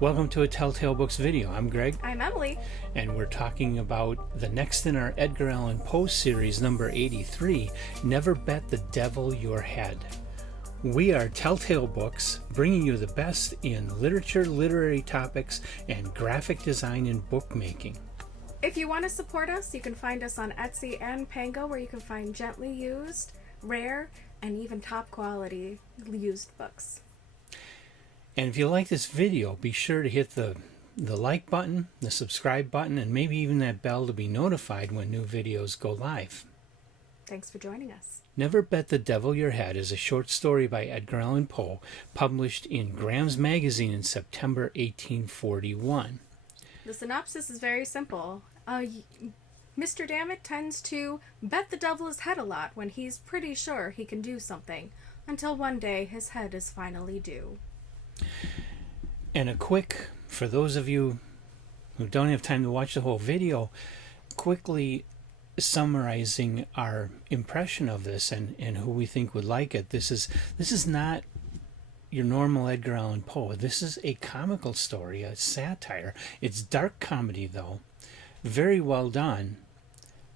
Welcome to a Telltale Books video. I'm Greg. I'm Emily. And we're talking about the next in our Edgar Allan Poe series, number 83, Never Bet the Devil Your Head. We are Telltale Books, bringing you the best in literature, literary topics, and graphic design and bookmaking. If you want to support us, you can find us on Etsy and Pango, where you can find gently used, rare, and even top quality used books. And if you like this video, be sure to hit the like button, the subscribe button, and maybe even that bell to be notified when new videos go live. Thanks for joining us. Never Bet the Devil Your Head is a short story by Edgar Allan Poe, published in Graham's Magazine in September 1841. The synopsis is very simple. Mr. Dammit tends to bet the devil his head a lot when he's pretty sure he can do something, until one day his head is finally due. And a quick, for those of you who don't have time to watch the whole video, quickly summarizing our impression of this and who we think would like it. This is not your normal Edgar Allan Poe. This is a comical story, a satire. It's dark comedy, though. Very well done.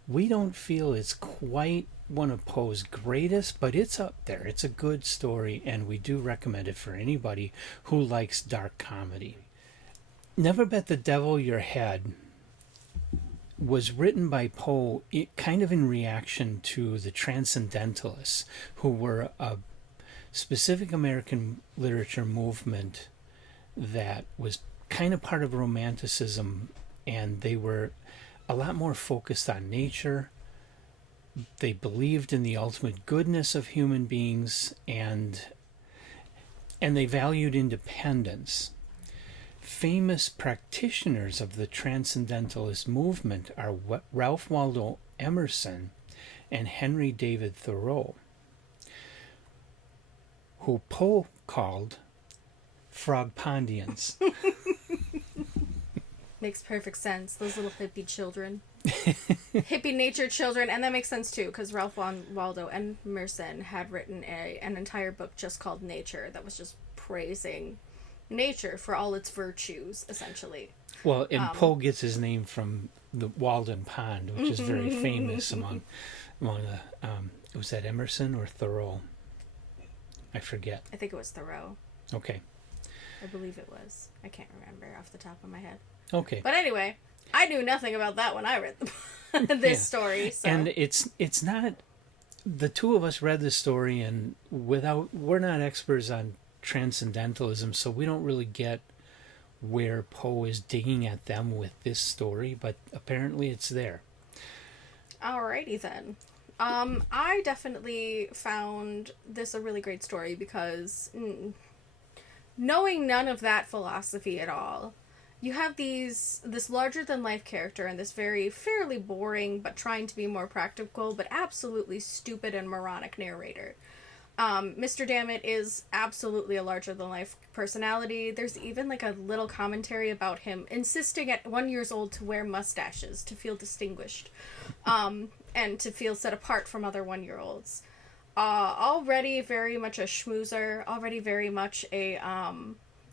We don't feel it's quite one of Poe's greatest, but it's up there. It's a good story, and we do recommend it for anybody who likes dark comedy. Never Bet the Devil Your Head was written by Poe kind of in reaction to the Transcendentalists, who were a specific American literature movement that was kind of part of Romanticism, and they were a lot more focused on nature. They believed in the ultimate goodness of human beings, and they valued independence. Famous practitioners of the Transcendentalist movement are Ralph Waldo Emerson and Henry David Thoreau, who Poe called Frogpondians. Makes perfect sense. Those little hippie children. Hippie nature children. And that makes sense too, because Ralph Waldo Emerson had written an entire book just called Nature that was just praising nature for all its virtues, essentially. Well, and Poe gets his name from the Walden Pond, which is very famous among the was that Emerson or Thoreau? I forget. I think it was Thoreau. Okay. I believe it was. I can't remember off the top of my head. Okay. But anyway, I knew nothing about that when I read this story. So. And it's not, the two of us read this story, and we're not experts on Transcendentalism, so we don't really get where Poe is digging at them with this story, but apparently it's there. Alrighty then. I definitely found this a really great story because knowing none of that philosophy at all, you have this larger-than-life character and this fairly boring but trying to be more practical but absolutely stupid and moronic narrator. Mr. Dammit is absolutely a larger-than-life personality. There's even like a little commentary about him insisting at 1 year old to wear mustaches to feel distinguished and to feel set apart from other 1-year-olds. Already very much a schmoozer, already very much a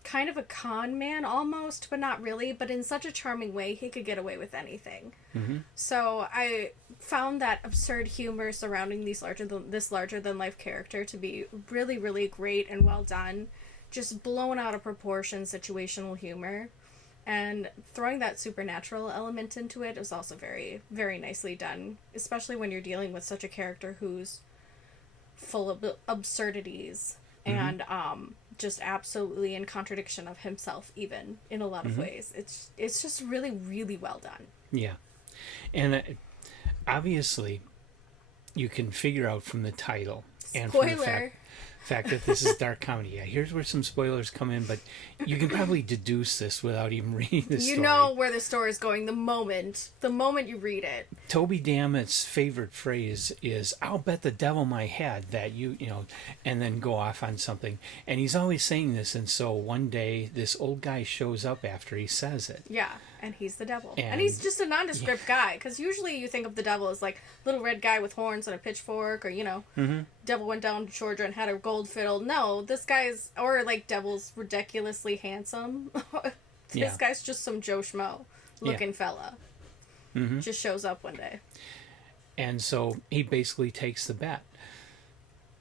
kind of a con man almost, but not really, but in such a charming way he could get away with anything. Mm-hmm. So I found that absurd humor surrounding this larger than life character to be really, really great and well done. Just blown out of proportion situational humor. And throwing that supernatural element into it is also very, very nicely done, especially when you're dealing with such a character who's full of absurdities and just absolutely in contradiction of himself, even in a lot of ways. It's just really, really well done. Yeah. And obviously you can figure out from the title and from the fact that this is dark comedy. Yeah, here's where some spoilers come in, but you can probably deduce this without even reading the story. You know where the story is going the moment you read it. Toby Dammit's favorite phrase is, "I'll bet the devil my head that you know," and then go off on something. And he's always saying this, and so one day this old guy shows up after he says it. Yeah, And he's the devil. And he's just a nondescript guy. Because usually you think of the devil as like little red guy with horns and a pitchfork. Or, you know, devil went down to Georgia and had a gold fiddle. No, this guy's... Or like devil's ridiculously handsome. This guy's just some Joe Schmo looking fella. Just shows up one day. And so he basically takes the bet.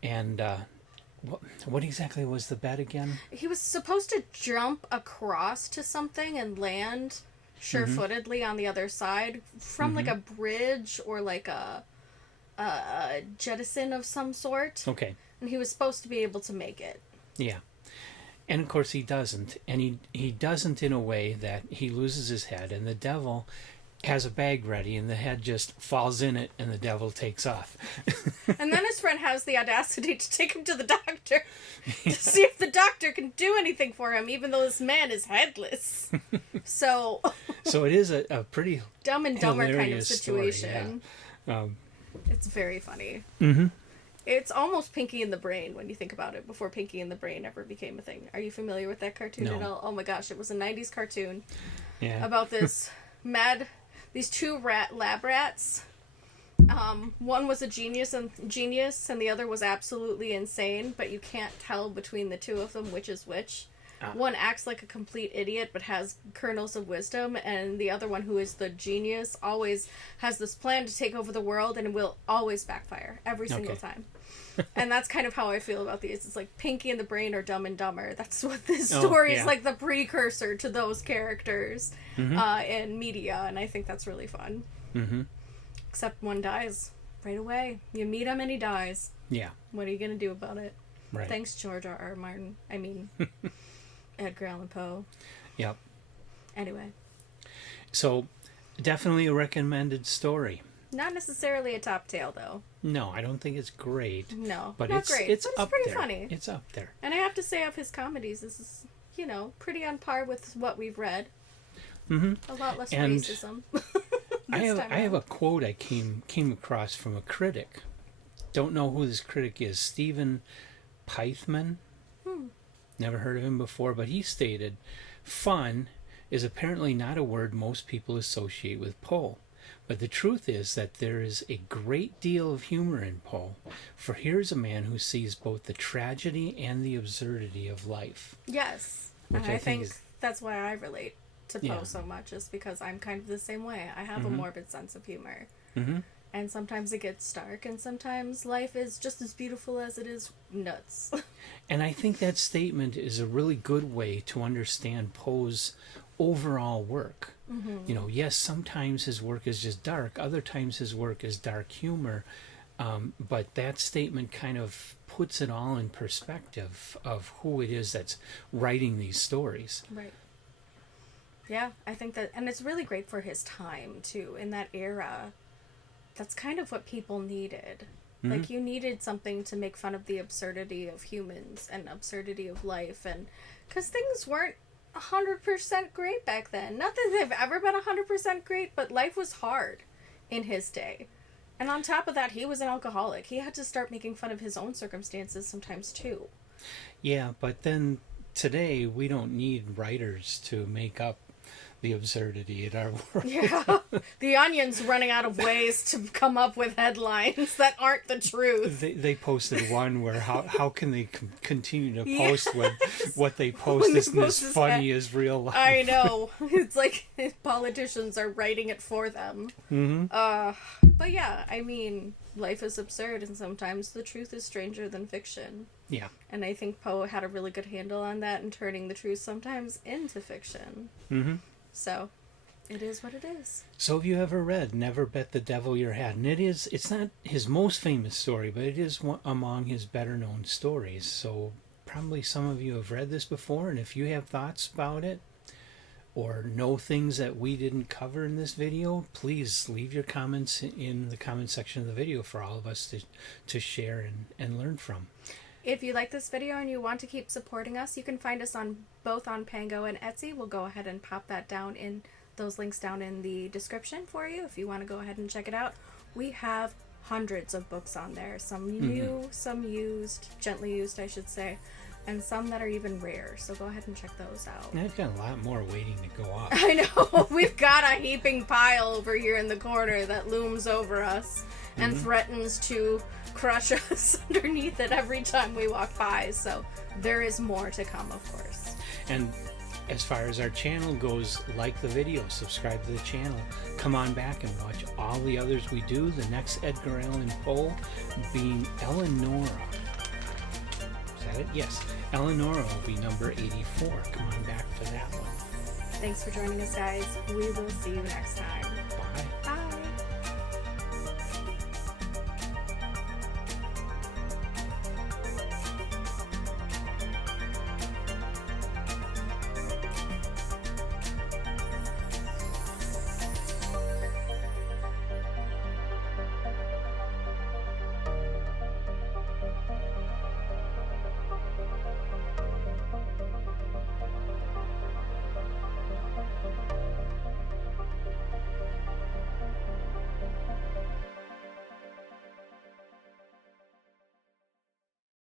And what exactly was the bet again? He was supposed to jump across to something and land sure-footedly on the other side from like a bridge or like a jettison of some sort. Okay. And he was supposed to be able to make it. Yeah. And of course he doesn't. And he doesn't in a way that he loses his head, and the devil has a bag ready and the head just falls in it and the devil takes off. And then his friend has the audacity to take him to the doctor to see if the doctor can do anything for him, even though this man is headless. So it is a pretty Dumb and Dumber kind of situation. Story, yeah. It's very funny. Mm-hmm. It's almost Pinky in the Brain when you think about it, before Pinky in the Brain ever became a thing. Are you familiar with that cartoon at all? Oh my gosh, it was a 90s cartoon about this these two lab rats. One was a genius and the other was absolutely insane, but you can't tell between the two of them which is which. One acts like a complete idiot but has kernels of wisdom, and the other one, who is the genius, always has this plan to take over the world and will always backfire every single time. And that's kind of how I feel about these. It's like Pinky and the Brain or Dumb and Dumber. That's what this story is, like the precursor to those characters in media, and I think that's really fun. Except one dies right away. You meet him and he dies. Yeah. What are you going to do about it? Right. Thanks, George R.R. Martin. I mean, Edgar Allan Poe. Yep. Anyway. So, definitely a recommended story. Not necessarily a top tale, though. No, I don't think it's great. No, but not great. It's but up pretty there. Funny. It's up there. And I have to say, of his comedies, this is, pretty on par with what we've read. A lot less racism. I have a quote I came across from a critic. Don't know who this critic is. Stephen Pythman. Never heard of him before, but he stated, "Fun is apparently not a word most people associate with Poe. But the truth is that there is a great deal of humor in Poe, for here's a man who sees both the tragedy and the absurdity of life." Yes. And I think that's why I relate to Poe so much, is because I'm kind of the same way. I have a morbid sense of humor. And sometimes it gets dark, and sometimes life is just as beautiful as it is nuts. And I think that statement is a really good way to understand Poe's overall work. Yes, sometimes his work is just dark, other times his work is dark humor, but that statement kind of puts it all in perspective of who it is that's writing these stories. Right. Yeah, I think that, and it's really great for his time, too. In that era, that's kind of what people needed. Like, you needed something to make fun of the absurdity of humans and absurdity of life, and because things weren't 100% great back then. Not that they've ever been 100% great, but life was hard in his day. And on top of that, he was an alcoholic. He had to start making fun of his own circumstances sometimes, too. Yeah, but then today we don't need writers to make up the absurdity in our world. Yeah, the Onion's running out of ways to come up with headlines that aren't the truth. They posted one where how can they continue to post when what they post isn't as funny as real life. I know. It's like politicians are writing it for them. But yeah, I mean, life is absurd, and sometimes the truth is stranger than fiction. Yeah. And I think Poe had a really good handle on that and turning the truth sometimes into fiction. So, it is what it is. So have you ever read Never Bet the Devil Your Hat? And it's not his most famous story, but it is one among his better known stories. So probably some of you have read this before, and if you have thoughts about it, or know things that we didn't cover in this video, please leave your comments in the comment section of the video for all of us to share and learn from. If you like this video and you want to keep supporting us, you can find us on both on Pango and Etsy. We'll go ahead and pop that down in those links down in the description for you if you want to go ahead and check it out. We have hundreds of books on there, some new, some used, gently used I should say. and some that are even rare. So go ahead and check those out. And I've got a lot more waiting to go up. I know. We've got a heaping pile over here in the corner that looms over us and threatens to crush us underneath it every time we walk by. So there is more to come, of course. And as far as our channel goes, like the video, subscribe to the channel, come on back and watch all the others we do. The next Edgar Allan Poe being Eleonora. Is that it? Yes. Eleonora will be number 84. Come on back for that one. Thanks for joining us, guys. We will see you next time.